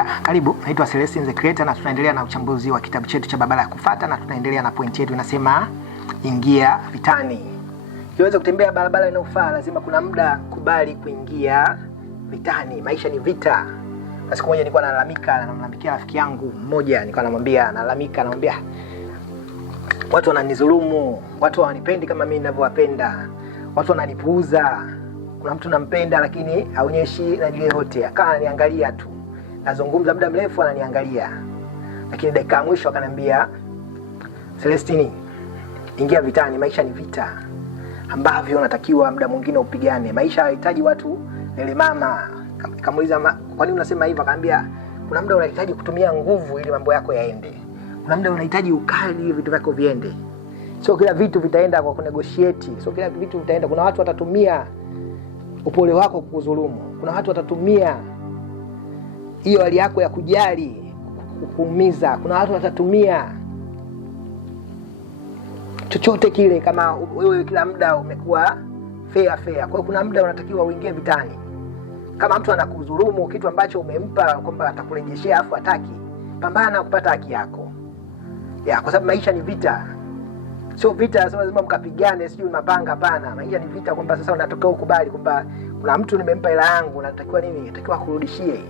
Karibu. Naitwa Celestine the Creator na tunaendelea na uchambuzi wa kitabu chetu cha Barabara ya Kufuata, na tunaendelea na point yetu inasema ingia vitani. Ukiweza kutembea barabara inayofaa lazima kuna muda kubali kuingia vitani. Maisha ni vita. Na siku moja nilikuwa nalalamikia rafiki yangu mmoja, nilikuwa namwambia watu wananidhulumu, watu hawanipendi kama mimi ninavyowapenda. Watu wananipuuza. Kuna mtu nampenda lakini haonyeshi najua yote. Akawa ananiangalia tu. Nazungumza muda mrefu ananiangalia. Lakini dakika ya mwisho akaniambia, Celestine, ingia vitani. Maisha ni vita ambavyo unatakiwa muda mwingine upigane. Maisha hayahitaji watu nile mama. Kamuuliza, kwa nini unasema hivyo? Akaniambia, kuna muda unahitaji kutumia nguvu ili mambo yako yaende. Kuna muda unahitaji ukali ili vitu vyako viende. Sio kila vitu vitaenda kwa kunegotiate. Sio kila vitu vitaenda. Kuna watu watatumia upole wako kukudhulumu. Kuna watu watatumia hiyo hali yako ya kujali kukuumiza. Kuna watu watatumia chochote kile kama wewe kila muda umekuwa fair. Kwa hiyo kuna muda unatakiwa uingie vitani. Kama mtu anakudhulumu kitu ambacho umempa kwamba atakurejeshea afu hataki, pambana kupata haki yako. Kwa sababu maisha ni vita. Sio vita sasa lazima mkapigane sijui mapanga, hapana. Maisha ni vita kwamba sasa unatokea ukubali kwamba kuna mtu nimempa hela yangu, natakiwa nini? Natakiwa kurudishie.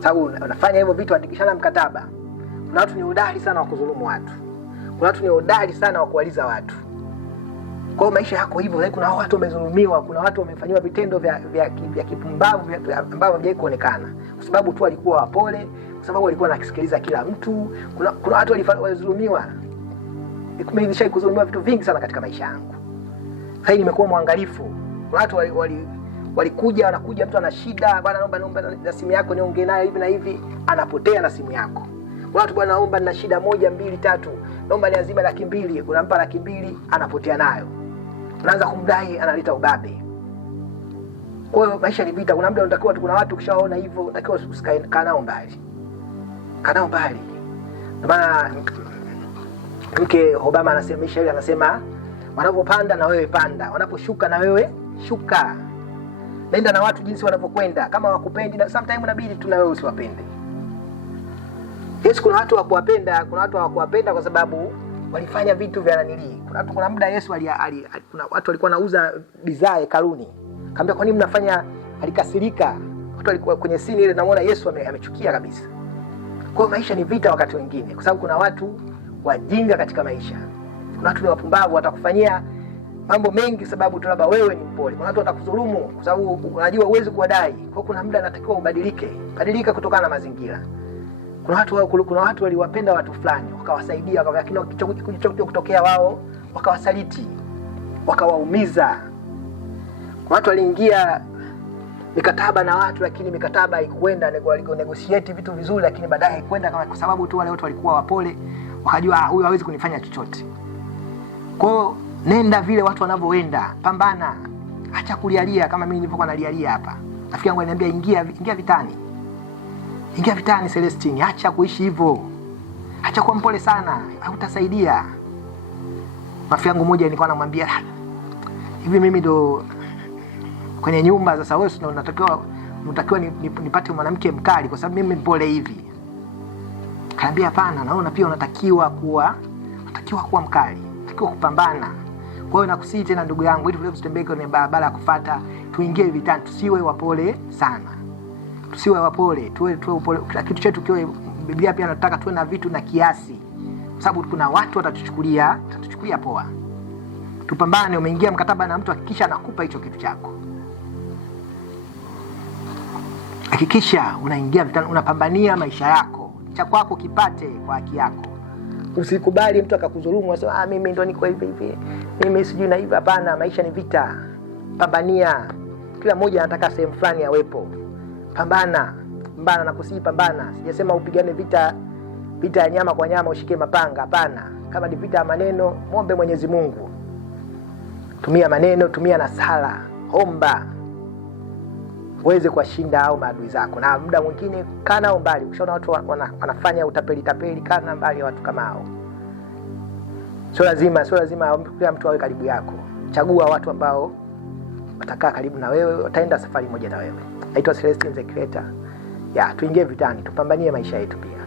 Sababu unafanya hivyo vitu, andikishana mkataba. Kuna watu ni hodari sana wa kudhulumu watu. Kuna watu ni hodari sana wa kuwaliza watu. Kwa maisha yako hivyo, kuna watu wamezulumiwa, kuna watu wamefanywa vitendo vya kipumbavu ambavyo havijawahi kuonekana. Kwa sababu tu walikuwa wapole, kwa sababu walikuwa wanasikiliza kila mtu. Kuna watu walizulumiwa. Nimeisha kudhulumiwa vitu vingi sana katika maisha yangu. Sasa nimekuwa mwangalifu. Kuna watu wanakuja mtu ana shida, bwana naomba na simu yako niongee naye hivi na hivi, anapotea na simu yako. Watu bwana naomba nina shida 1 2 3, naomba niazime 200,000, unampa 200,000 anapotea nayo. Unaanza kumdai, analeta ubabe. Kwa hiyo maisha ni vita. Kuna muda unatakiwa, kuna watu ukishaona hivyo unatakiwa usikae nao mbali. Kanao mbali. Ndio maana mke Obama anasema wanapopanda na wewe panda, wanaposhuka na wewe shuka. Nenda na watu jinsi wanavyokwenda. Kama wakupendi na sometimes inabidi tu na wewe usiwapende. Yesu, kuna watu wakuwapenda, kuna watu hawakuwapenda kwa sababu walifanya vitu vya nanili. Kuna muda Yesu kuna watu walikuwa wanauza bidhaa hekaluni. Akamwambia, kwa nini mnafanya? Alikasirika. Watu walikuwa kwenye sini ile, namuona Yesu amechukia kabisa. Kwa maisha ni vita wakati wengine, kwa sababu kuna watu wajinga katika maisha. Kuna watu ni wapumbavu, watakufanyia mambo mengi sababu tu labda wewe ni mpole. Kuna watu watakudhulumu kwa sababu unajua uwezi kuwadai. Kwa kuna muda natakiwa ubadilike. Badilika kutokana na mazingira. Kuna watu waliwapenda watu fulani, wakawasaidia, lakini kutokea wao wakawasaliti, wakawaumiza. Kuna watu waliingia mikataba na watu lakini mikataba haikwenda, negotiate vitu vizuri lakini baadaye haikwenda kwa sababu tu wale watu walikuwa wapole, wakajua huyu hawezi kunifanya chochote. Kwa hiyo nenda vile watu wanavyoenda, pambana. Acha kulialia kama mimi nilivyokuwa nalialia hapa. Rafiki yangu ananiambia ingia vitani. Ingia vitani Celestine, acha kuishi hivyo. Acha kuwa mpole sana, hautasaidia. Rafiki yangu mmoja nilikuwa namwambia, hivi mimi ndo kwenye nyumba sasa wewe unatakiwa nipate mwanamke mkali kwa sababu mimi mpole hivi. Kaambia hapana, naona pia unatakiwa kuwa mkali, unatakiwa kupambana. Kwa hiyo nakusihi tena ndugu yangu, ili tutembee kwenye barabara ya kufuata, tuingie vitani, tusiwe wapole sana. Tusiwe wapole, tuwe upole. Kitu chetu kiwe, Biblia pia inataka tuwe na vitu na kiasi. Kwa sababu kuna watu watatuchukulia poa. Tupambane. Umeingia mkataba na mtu, hakikisha anakupa hicho kitu chako. Hakikisha unaingia vitani, unapambania maisha yako. Cha kwako kipate kwa haki yako. Usikubali mtu akakudhulumu asema mimi ndo niko hivi. Mimi sijui na hivi, hapana. Maisha ni vita. Pambania. Kila mmoja anataka sehemu fulani awepo. Pambana na kusihi pambana. Sijasema upigane vita ya nyama kwa nyama ushike mapanga, hapana. Kama ni vita ya maneno, muombe Mwenyezi Mungu. Tumia maneno, tumia na sala, omba uweze kuwashinda hao maadui zako. Na muda mwingine kana mbali. Ukishaona watu wanafanya utapeli, kana mbali watu kama hao. Sio lazima kila mtu awe karibu yako. Chagua watu ambao watakaa karibu na wewe, wataenda safari moja na wewe. Naitwa Celestine the Creator. ya tuingie vitani, tupambanie maisha yetu pia.